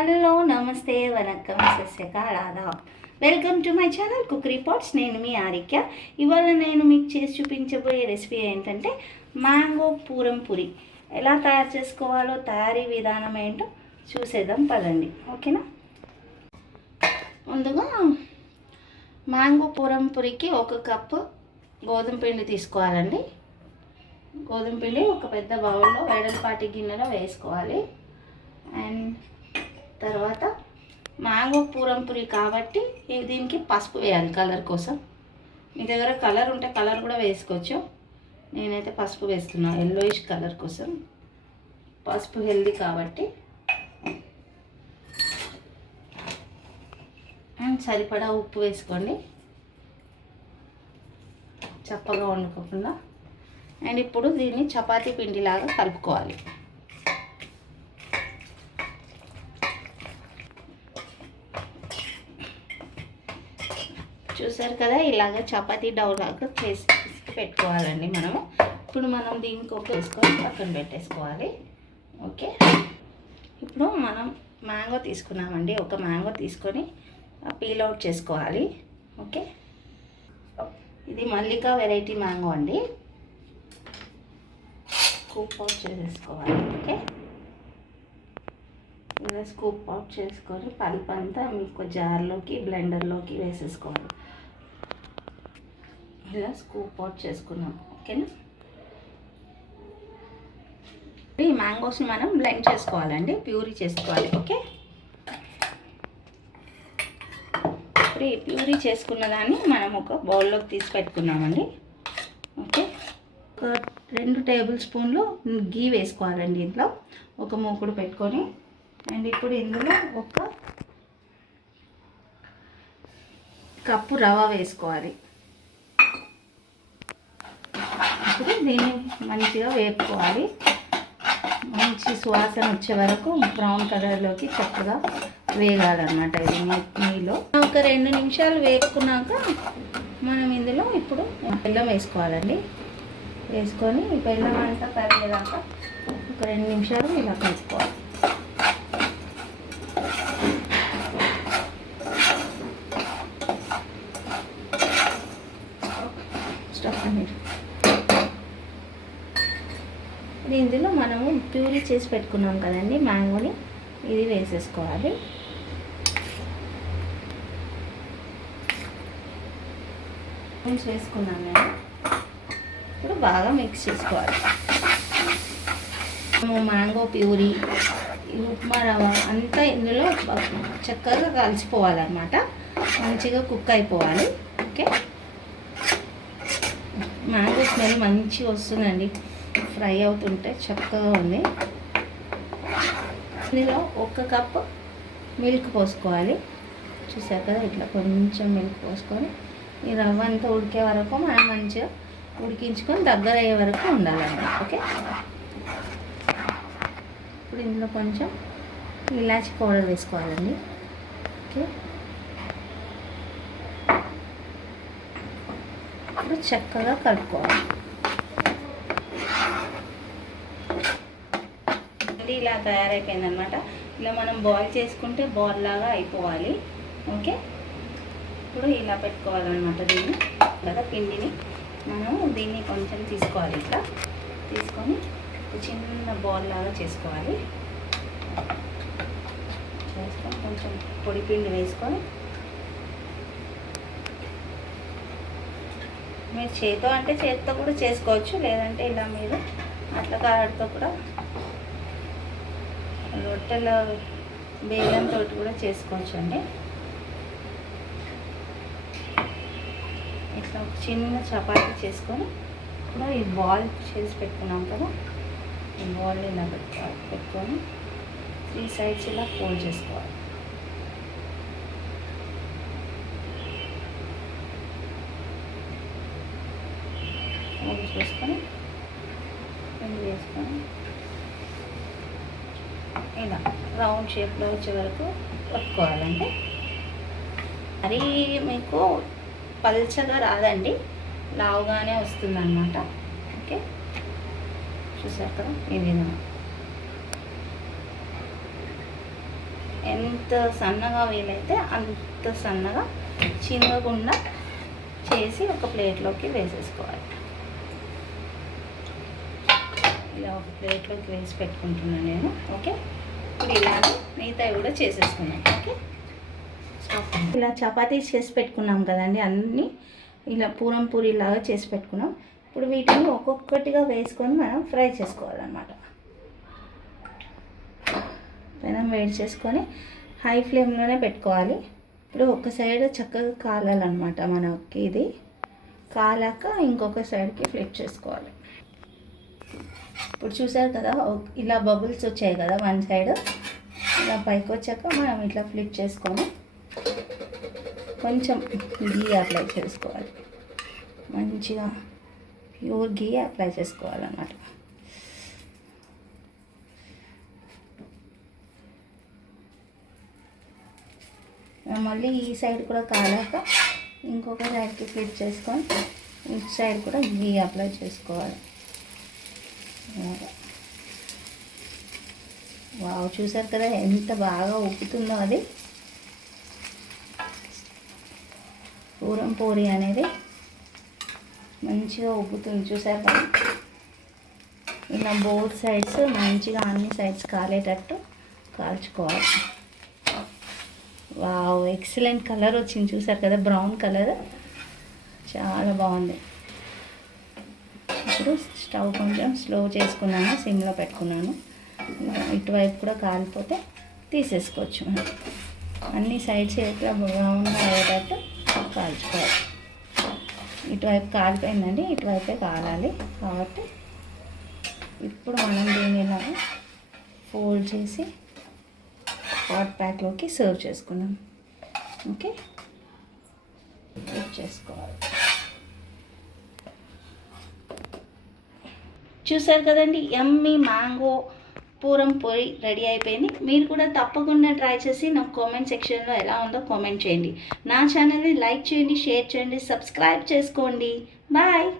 Hello namaste vanakkam సస్యకాల adaab. Welcome to my channel cook reports. నేను మీ ఆరిక్య. ఇవాళ నేను మీకు చేసి చూపించబోయే రెసిపీ ఏంటంటే మ్యాంగో పూరం పూరి. ఎలా తయారు చేసుకోవాలో తయారీ విధానం ఏంటో చూసేద్దాం పదండి. ఓకేనా? ముందుగా మ్యాంగో పూరం పూరికి 1 కప్పు గోధుమ పిండి తీసుకోవాలండి. గోధుమ పిండి ఒక పెద్ద బౌల్లో వెడల్పాటి గిన్నెలో వేసుకోవాలి. అండ్ తర్వాత మ్యాంగో పూరం పూరి కాబట్టి దీనికి పసుపు వేయాలి కలర్ కోసం. మీ దగ్గర కలర్ ఉంటే కలర్ కూడా వేసుకోవచ్చు. నేనైతే పసుపు వేస్తున్నా ఎల్లోయిష్ కలర్ కోసం. పసుపు హెల్దీ కాబట్టి. అండ్ సరిపడా ఉప్పు వేసుకోండి చప్పగా వండుకోకుండా. అండ్ ఇప్పుడు దీన్ని చపాతీ పిండిలాగా కలుపుకోవాలి. చూసారు కదా, ఇలాగ చపాతీ డౌ లాగా చేసి పెట్టుకోవాలండి మనము. ఇప్పుడు మనం దీనికి వేసుకొని పక్కన పెట్టేసుకోవాలి. ఓకే, ఇప్పుడు మనం మ్యాంగో తీసుకున్నామండి. ఒక మ్యాంగో తీసుకొని పీల్ అవుట్ చేసుకోవాలి. ఓకే, ఇది మల్లికా వెరైటీ మ్యాంగో అండి. స్కూప్ అవుట్ చేసేసుకోవాలి. ఓకే, ఇలా స్కూప్ అవుట్ చేసుకొని పల్ప్ అంతా మీకు జార్లోకి బ్లెండర్లోకి వేసేసుకోవాలి. ఇలా స్కూప్ అవుట్ చేసుకున్నాం. ఓకేనా? ఈ మ్యాంగోస్ని మనం బ్లెండ్ చేసుకోవాలండి, ప్యూరీ చేసుకోవాలి. ఓకే, ఇప్పుడు ఈ ప్యూరీ చేసుకున్న దాన్ని మనం ఒక బౌల్లోకి తీసి పెట్టుకున్నామండి. ఓకే, ఒక 2 టేబుల్ స్పూన్లు గీ వేసుకోవాలండి. ఇంట్లో ఒక మూకుడు పెట్టుకొని. అండ్ ఇప్పుడు ఇందులో 1 కప్పు రవ వేసుకోవాలి. ఇప్పుడు దీన్ని మంచిగా వేపుకోవాలి. మంచి సువాసన వచ్చే వరకు బ్రౌన్ కలర్లోకి చక్కగా వేగాలన్నమాట. ఇది నెయ్యిలో ఒక 2 నిమిషాలు వేపుకున్నాక మనం ఇందులో ఇప్పుడు బెల్లం వేసుకోవాలండి. వేసుకొని బెల్లం అంతా కరిగేదాకా ఒక 2 నిమిషాలు ఇలా కలుపుకోవాలి. ఇందులో మనము ప్యూరీ చేసి పెట్టుకున్నాం కదండి మ్యాంగోని, ఇది వేసేసుకోవాలి. వేసుకున్నాం నేను. ఇప్పుడు బాగా మిక్స్ చేసుకోవాలి. మ్యాంగో ప్యూరీ, ఉప్మా రవ్వ అంతా ఇందులో చక్కగా కలిసిపోవాలన్నమాట. మంచిగా కుక్ అయిపోవాలి. ఓకే, మ్యాంగో స్మెల్ మంచిగా వస్తుందండి. ఫ్రై అవుతుంటే చక్కగా ఉంది. ఇందులో 1 కప్పు మిల్క్ పోసుకోవాలి. చూసారు కదా, ఇట్లా కొంచెం మిల్క్ పోసుకొని ఈ రవ్వ అంతా ఉడికే వరకు మనం మంచిగా ఉడికించుకొని దగ్గర అయ్యే వరకు ఉండాలన్నమాట. ఓకే, ఇప్పుడు ఇందులో కొంచెం ఇలాచీ పౌడర్ వేసుకోవాలండి. ఓకే, ఇప్పుడు చక్కగా కలుపుకోవాలి. ఇలా తయారైపోయిందనమాట. ఇలా మనం బాయిల్ చేసుకుంటే బాల్ లాగా అయిపోవాలి. ఓకే, ఇప్పుడు ఇలా పెట్టుకోవాలన్నమాట. దీన్ని కదా పిండిని మనం దీన్ని కొంచెం తీసుకోవాలి. ఇట్లా తీసుకొని చిన్న బాల్ లాగా చేసుకోవాలి. చేసుకొని కొంచెం పొడి పిండి వేసుకొని మీరు చేతితో అంటే చేతితో కూడా చేసుకోవచ్చు, లేదంటే ఇలా మీరు అట్లా కాడతో కూడా రొట్టెల బేలంతో కూడా చేసుకోవచ్చు అండి. ఇట్లా చిన్న చపాతీ చేసుకొని కూడా ఈ బాల్ చేసి పెట్టుకున్నాం కదా, ఈ బాల్ ఇలా పెట్టుకొని 3 సైడ్స్ ఇలా ఫోల్డ్ చేసుకోవాలి. ఫోల్డ్ చేసుకొని వేసుకొని ఇలా రౌండ్ షేప్లో వచ్చే వరకు కొట్టుకోవాలంటే. మరీ మీకు పల్చగా రాదండి, లావుగానే వస్తుందన్నమాట. ఓకే, చూసారు కదా ఈ విధంగా. ఎంత సన్నగా వీలైతే అంత సన్నగా చిన్నగుండా చేసి ఒక ప్లేట్లోకి వేసేసుకోవాలి. ఇలా ఒక ప్లేట్లోకి వేసి పెట్టుకుంటున్నాను నేను. ఓకే, ఇప్పుడు ఇలాగే మిగతావి కూడా చేసేసుకున్నాను. ఓకే, ఇలా చపాతీస్ చేసి పెట్టుకున్నాం కదండి, అన్నీ ఇలా పూరం పూరిలాగా చేసి పెట్టుకున్నాం. ఇప్పుడు వీటిని ఒక్కొక్కటిగా వేసుకొని మనం ఫ్రై చేసుకోవాలన్నమాట. పెనం వేడి చేసుకొని హై ఫ్లేమ్లోనే పెట్టుకోవాలి. ఇప్పుడు ఒక సైడ్ చక్కగా కాలాలన్నమాట మనకి. ఇది కాలాక ఇంకొక సైడ్కి ఫ్లిప్ చేసుకోవాలి. ఇప్పుడు చూసారు కదా, ఇలా బబుల్స్ వచ్చాయి కదా వన్ సైడ్. ఇలా పైకి వచ్చాక మనం ఇట్లా ఫ్లిప్ చేసుకొని కొంచెం గీ అప్లై చేసుకోవాలి. మంచిగా ప్యూర్ గీ అప్లై చేసుకోవాలన్నమాట. మళ్ళీ ఈ సైడ్ కూడా కాలాక ఇంకొక సైడ్కి ఫ్లిప్ చేసుకొని ఇటు సైడ్ కూడా గీ అప్లై చేసుకోవాలి. వావ్, చూసారు కదా ఎంత బాగా ఉప్పుతుందో అది. పూరం పూరి అనేది మంచిగా ఉప్పుతుంది, చూసారు కదా. ఇలా బోత్ సైడ్స్ మంచిగా అన్ని సైడ్స్ కాలేటట్టు కాల్చుకోవాలి. వావ్, ఎక్సలెంట్ కలర్ వచ్చింది, చూసారు కదా, బ్రౌన్ కలర్ చాలా బాగుంది. ఇప్పుడు స్టవ్ కొంచెం స్లో చేసుకున్నాను, సిమ్లో పెట్టుకున్నాను. ఇటువైపు కూడా కాలిపోతే తీసేసుకోవచ్చు. అన్ని సైడ్స్ ఎట్లా బ్రౌన్గా అయ్యేటట్టు కాల్చుకోవాలి. ఇటువైపు కాలిపోయిందండి, ఇటువైపే కాలాలి. కాబట్టి ఇప్పుడు మనం దీన్ని ఇలా ఫోల్డ్ చేసి హాట్ ప్యాక్లోకి సర్వ్ చేసుకున్నాం. ఓకే, చేసుకోవాలి. చూసారు కదండి, యమ్మీ మ్యాంగో పూరం పూరి రెడీ అయిపోయింది. మీరు కూడా తప్పకుండా ట్రై చేసి నాకు కామెంట్ సెక్షన్లో ఎలా ఉందో కామెంట్ చేయండి. నా ఛానల్ని లైక్ చేయండి, షేర్ చేయండి, సబ్స్క్రైబ్ చేసుకోండి. బాయ్.